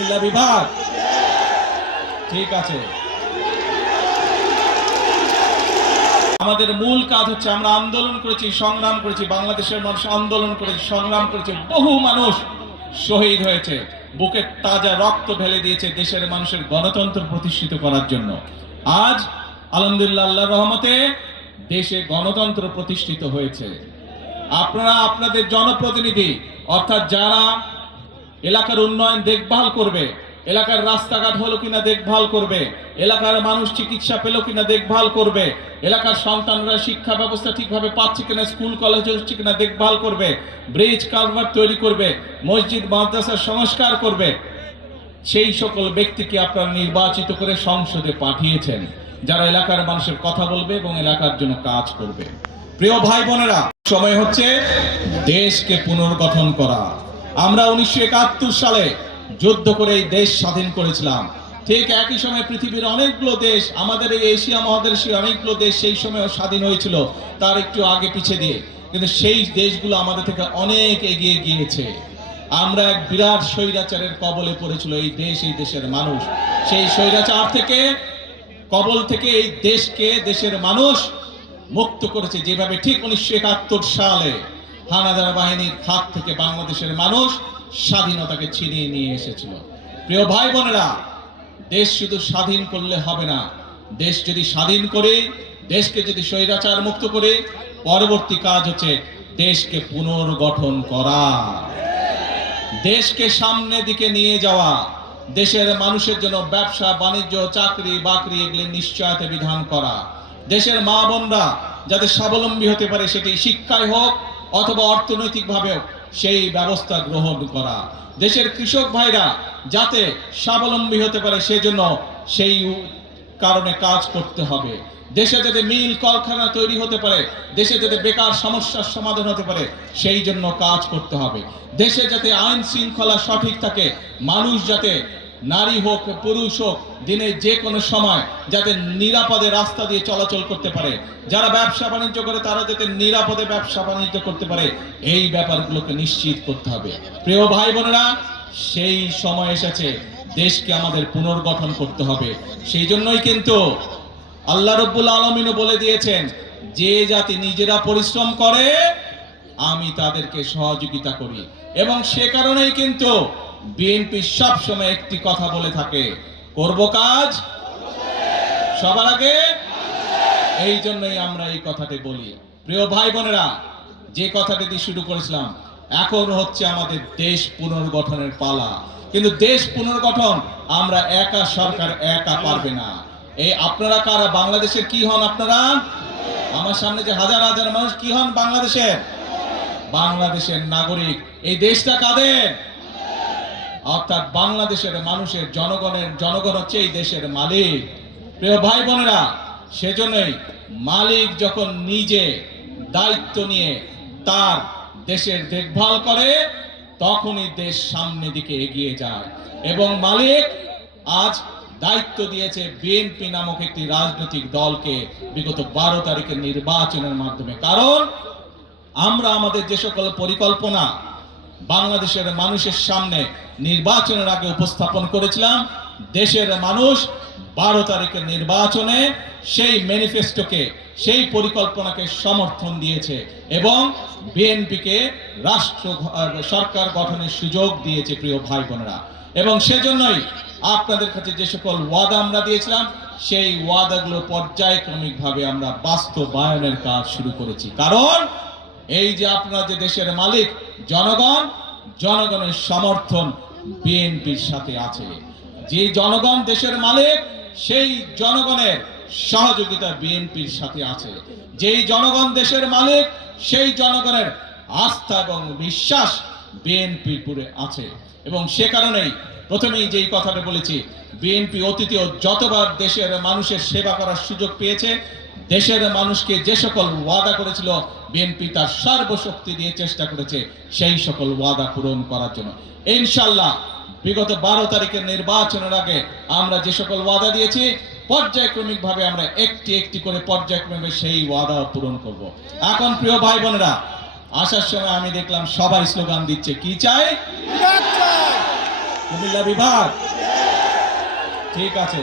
কুমিল্লা বিভাগ ঠিক আছে। আমাদের মূল কাজ হচ্ছে আমরা আন্দোলন করেছি, সংগ্রাম করেছি, বাংলাদেশের মানুষ আন্দোলন করেছে, সংগ্রাম করেছে, বহু মানুষ শহীদ হয়েছে, বুকের তাজা রক্ত ঢেলে দিয়েছে দেশের মানুষের গণতন্ত্র প্রতিষ্ঠিত করার জন্য। আজ আলহামদুলিল্লাহ আল্লাহর রহমতে দেশে গণতন্ত্র প্রতিষ্ঠিত হয়েছে। আপনারা আপনাদের জনপ্রতিনিধি অর্থাৎ যারা এলাকার উন্নয়ন দেখভাল করবে, এলাকার রাস্তাঘাট হলো কিনা দেখভাল করবে, এলাকার মানুষ চিকিৎসা পেল কিনা দেখভাল করবে, এলাকার সন্তানরা শিক্ষা ব্যবস্থা ঠিকভাবে পাচ্ছে কিনা, স্কুল কলেজ হচ্ছে কিনা দেখভাল করবে, ব্রিজ কালভার্ট তৈরি করবে, মসজিদ মাদ্রাসার সংস্কার করবে, সেই সকল ব্যক্তিকে আপনারা নির্বাচিত করে সংসদে পাঠিয়েছেন, যারা এলাকার মানুষের কথা বলবে এবং এলাকার জন্য কাজ করবে। প্রিয় ভাই বোনেরা, সময় হচ্ছে দেশকে পুনর্গঠন করা। আমরা 1971 সালে যুদ্ধ করে এই দেশ স্বাধীন করেছিলাম। ঠিক একই সময় পৃথিবীর অনেকগুলো দেশ, আমাদের এই এশিয়া মহাদেশের অনেকগুলো দেশ সেই সময় স্বাধীন হয়েছিল, তার একটু আগে পিছিয়ে দিয়ে, কিন্তু সেই দেশগুলো আমাদের থেকে অনেক এগিয়ে গিয়েছে। আমরা এক বিরাট স্বৈরাচারের কবলে পড়েছিল এই দেশ, এই দেশের মানুষ। সেই স্বৈরাচার থেকে, কবল থেকে এই দেশকে, দেশের মানুষ মুক্ত করেছে যেভাবে ঠিক 1971 সালে হানাদার বাহিনীর হাত থেকে বাংলাদেশের মানুষ স্বাধীনতাকে ছিনিয়ে নিয়ে এসেছিল। প্রিয় ভাই বোনেরা, দেশ শুধু স্বাধীন করলে হবে না, দেশ যদি স্বাধীন করে, দেশকে যদি স্বৈরাচার মুক্ত করে, পরবর্তী কাজ হচ্ছে দেশকে পুনর্গঠন করা, দেশকে সামনের দিকে নিয়ে যাওয়া, দেশের মানুষের জন্য ব্যবসা বাণিজ্য চাকরি বাকরি এগুলি নিশ্চয়তা বিধান করা, দেশের মা বোনরা যাতে স্বাবলম্বী হতে পারে, সেটি শিক্ষায় হোক অথবা অর্থনৈতিকভাবেও সেই ব্যবস্থা গ্রহণ করা, দেশের কৃষক ভাইরা যাতে স্বাবলম্বী হতে পারে সেজন্য সেই কারণে কাজ করতে হবে, দেশে যাতে মিল কলকারখানা তৈরি হতে পারে, দেশে যাতে বেকার সমস্যার সমাধান হতে পারে সেই জন্য কাজ করতে হবে, দেশে যাতে আইন শৃঙ্খলা সঠিক থাকে, মানুষ যাতে নারী হোক পুরুষ হোক দিনের যে কোনো সময় যাতে নিরাপদে রাস্তা দিয়ে চলাচল করতে পারে, যারা ব্যবসা বাণিজ্য করে তারা যাতে নিরাপদে ব্যবসা বাণিজ্য করতে পারে, এই ব্যাপারগুলোকে নিশ্চিত করতে হবে। প্রিয় ভাই বোনেরা, সেই সময় এসেছে, দেশকে আমাদের পুনর্গঠন করতে হবে। সেই জন্যই কিন্তু আল্লাহ রাব্বুল আলামিনও বলে দিয়েছেন, যে জাতি নিজেরা পরিশ্রম করে আমি তাদেরকে সহযোগিতা করি। এবং সে কারণেই কিন্তু বিএনপি সব সময় একটি কথা বলে থাকে, করব কাজ সবার আগে। এই জন্যই আমরা এই কথাটি বলি। প্রিয় ভাই বোনেরা, যে কথাটি দিয়ে শুরু করেছিলাম, এখন হচ্ছে আমাদের দেশ পুনর্গঠনের পালা। কিন্তু দেশ পুনর্গঠন আমরা একা, সরকার একা পারবে না। এই আপনারা কারা? বাংলাদেশের কি হন আপনারা? আমার সামনে যে হাজার হাজার মানুষ কি হন? বাংলাদেশের, বাংলাদেশের নাগরিক। এই দেশটা কাদের? অর্থাৎ বাংলাদেশের মানুষের, জনগণের। জনগণ হচ্ছে এই দেশের মালিক। প্রিয় ভাই বোনেরা, সেজন্যই মালিক যখন নিজে দায়িত্ব নিয়ে তার দেশের দেখভাল করে, তখনই দেশ সামনের দিকে এগিয়ে যায়। এবং মালিক আজ দায়িত্ব দিয়েছে বিএনপি নামক একটি রাজনৈতিক দলকে বিগত 12 তারিখের নির্বাচনের মাধ্যমে। কারণ আমরা আমাদের যে সকল পরিকল্পনা বাংলাদেশের মানুষের সামনে নির্বাচনের আগে উপস্থাপন করেছিলাম, দেশের মানুষ 12 তারিখের নির্বাচনে সেই ম্যানিফেস্টোকে, সেই পরিকল্পনাকে সমর্থন দিয়েছে এবং বিএনপিকে সরকার গঠনের সুযোগ দিয়েছে। প্রিয় ভাই বোনেরা, এবং সেজন্যই আপনাদের কাছে যে সকল ওয়াদা আমরা দিয়েছিলাম, সেই ওয়াদাগুলো পর্যায়ক্রমিকভাবে আমরা বাস্তবায়নের কাজ শুরু করেছি। কারণ এই যে আপনারা যে দেশের মালিক জনগণ, জনগণের সমর্থন বিএনপির সাথে আছে। যে জনগণ দেশের মালিক, সেই জনগণের সহযোগিতা বিএনপির সাথে আছে। যেই জনগণ দেশের মালিক, সেই জনগণের আস্থা এবং বিশ্বাস বিএনপির উপরে আছে। এবং সে কারণেই প্রথমেই যেই কথাটা বলেছি, বিএনপি অতীতেও যতবার দেশের মানুষের সেবা করার সুযোগ পেয়েছে, দেশের মানুষকে যে সকল ওয়াদা করেছিল, বিএনপি তার সর্বশক্তি দিয়ে চেষ্টা করেছে সেই সকল ওয়াদা পূরণ করার জন্য। ইনশাআল্লাহ বিগত 12 তারিখের নির্বাচনের আগে আমরা যে সকল ওয়াদা দিয়েছি, পর্যায়ক্রমিকভাবে আমরা একটি একটি করে পর্যায়ক্রমে সেই ওয়াদা পূরণ করব। এখন প্রিয় ভাই বোনেরা, আসার সময় আমি দেখলাম সবাই স্লোগান দিচ্ছে, কি চাই? কুমিল্লা বিভাগ ঠিক আছে।